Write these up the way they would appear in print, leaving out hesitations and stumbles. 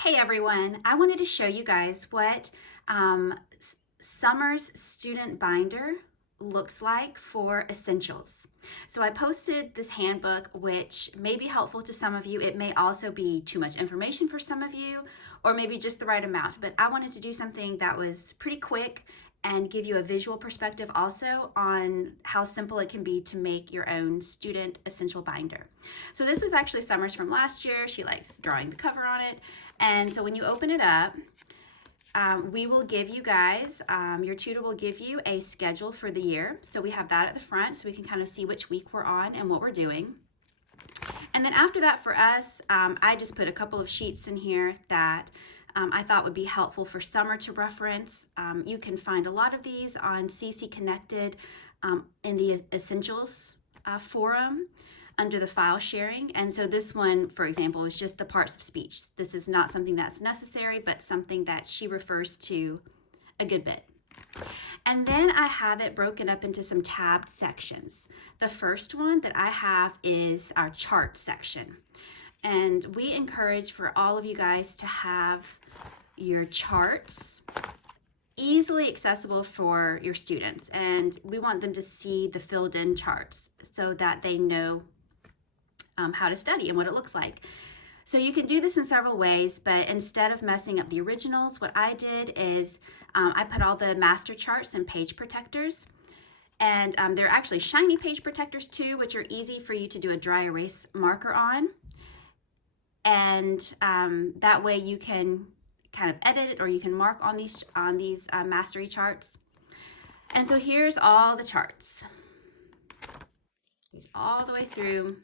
Hey everyone, I wanted to show you guys what Summer's student binder looks like for essentials. So I posted this handbook which may be helpful to some of you. It may also be too much information for some of you, or maybe just the right amount, but I wanted to do something that was pretty quick and give you a visual perspective also on how simple it can be to make your own student essential binder. So this was actually Summer's from last year. She likes drawing the cover on it. And so when you open it up, we will give you guys, your tutor will give you a schedule for the year. So we have that at the front so we can kind of see which week we're on and what we're doing. And then after that for us, I just put a couple of sheets in here that I thought would be helpful for Summer to reference. You can find a lot of these on CCConnected in the Essentials forum under the file sharing. And so this one, for example, is just the parts of speech. This is not something that's necessary, but something that she refers to a good bit. And then I have it broken up into some tabbed sections. The first one that I have is our chart section. And we encourage for all of you guys to have your charts easily accessible for your students. And we want them to see the filled in charts so that they know how to study and what it looks like. So you can do this in several ways, but instead of messing up the originals, what I did is I put all the master charts in page protectors. And they're actually shiny page protectors too, which are easy for you to do a dry erase marker on. And that way you can kind of edit it, or you can mark on these mastery charts. And so here's all the charts. These all the way through.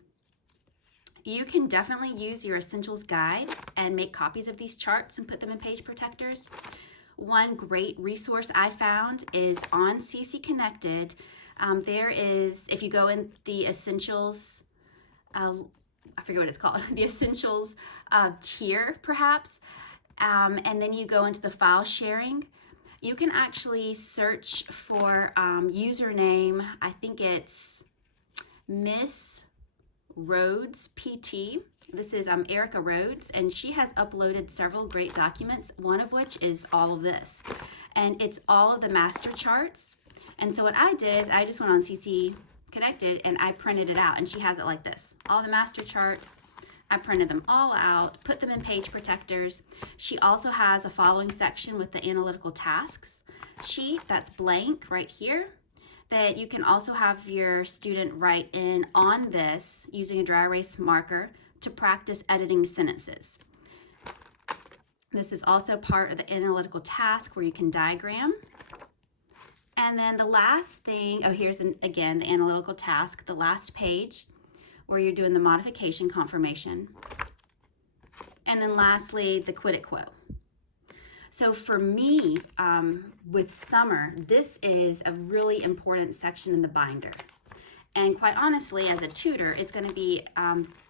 You can definitely use your essentials guide and make copies of these charts and put them in page protectors. One great resource I found is on CCConnected. There is, if you go in the essentials, I forget what it's called, the essentials tier perhaps, and then you go into the file sharing, you can actually search for username. I think it's MrsRhodesPT. This is Erica Rhodes, and she has uploaded several great documents, one of which is all of this. And it's all of the master charts. And so what I did is I just went on CC Connected and I printed it out, and she has it like this. All the master charts, I printed them all out, put them in page protectors. She also has a following section with the analytical tasks sheet that's blank right here, that you can also have your student write in on this using a dry erase marker to practice editing sentences. This is also part of the analytical task where you can diagram. And then the last thing, here's again the analytical task, the last page where you're doing the modification confirmation. And then lastly, the quid it quo. So for me, with Summer, this is a really important section in the binder. And quite honestly, as a tutor, it's going to be,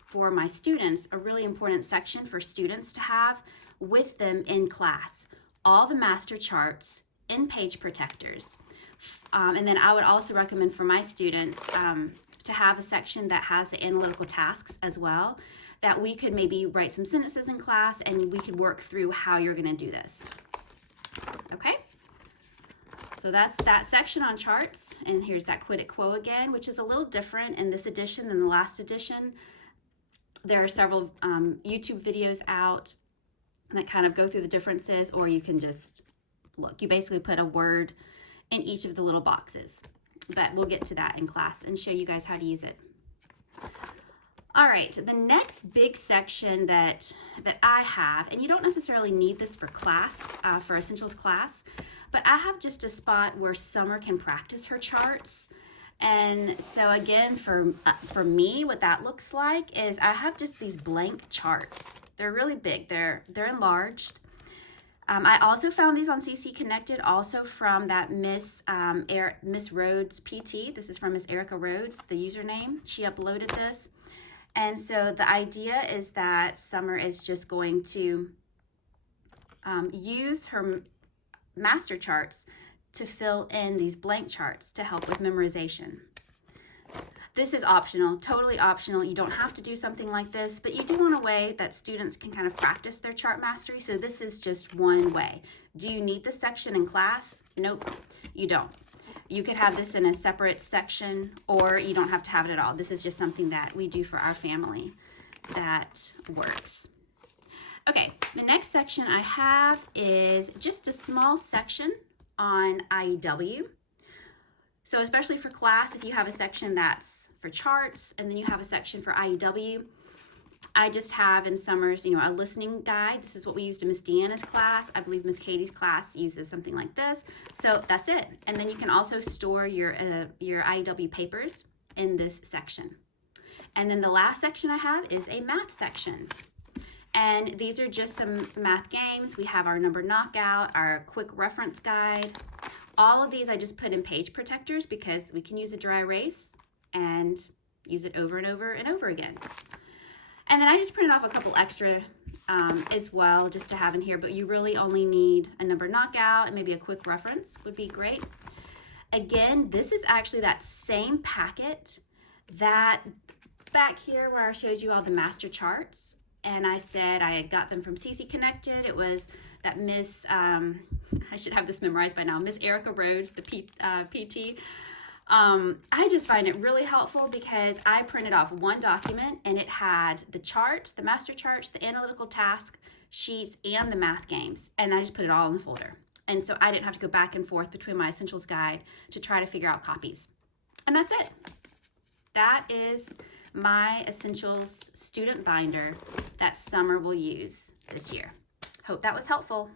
for my students, a really important section for students to have with them in class. All the master charts in page protectors. And then I would also recommend for my students to have a section that has the analytical tasks as well, that we could maybe write some sentences in class and we could work through how you're going to do this. Okay? So that's that section on charts, and here's that quid it quo again, which is a little different in this edition than the last edition. There are several YouTube videos out that kind of go through the differences, or you can just look. You basically put a word in each of the little boxes, but we'll get to that in class and show you guys how to use it. All right, the next big section that I have, and you don't necessarily need this for class, for essentials class, but I have just a spot where Summer can practice her charts. And so again, for me, what that looks like is I have just these blank charts. They're really big. They're enlarged. I also found these on CCConnected, also from that MrsRhodesPT. This is from Miss Erica Rhodes, the username. She uploaded this. And so the idea is that Summer is just going to use her master charts to fill in these blank charts to help with memorization. This is optional, totally optional. You don't have to do something like this, but you do want a way that students can kind of practice their chart mastery. So this is just one way. Do you need this section in class? Nope, you don't. You could have this in a separate section, or you don't have to have it at all. This is just something that we do for our family that works. Okay, the next section I have is just a small section on IEW. So especially for class, if you have a section that's for charts and then you have a section for IEW, I just have in summers, a listening guide. This is what we used in Miss Deanna's class. I believe Miss Katie's class uses something like this. So that's it. And then you can also store your IEW papers in this section. And then the last section I have is a math section. And these are just some math games. We have our number knockout, our quick reference guide. All of these I just put in page protectors because we can use a dry erase and use it over and over and over again. And then I just printed off a couple extra as well just to have in here, but you really only need a number knockout and maybe a quick reference would be great. Again, this is actually that same packet that back here where I showed you all the master charts, and I said I had got them from CCConnected. It was that Miss, I should have this memorized by now, Miss Erica Rhodes, the PT. I just find it really helpful because I printed off one document and it had the charts, the master charts, the analytical task sheets, and the math games. And I just put it all in the folder. And so I didn't have to go back and forth between my essentials guide to try to figure out copies. And that's it. That is my essentials student binder that Summer will use this year. Hope that was helpful.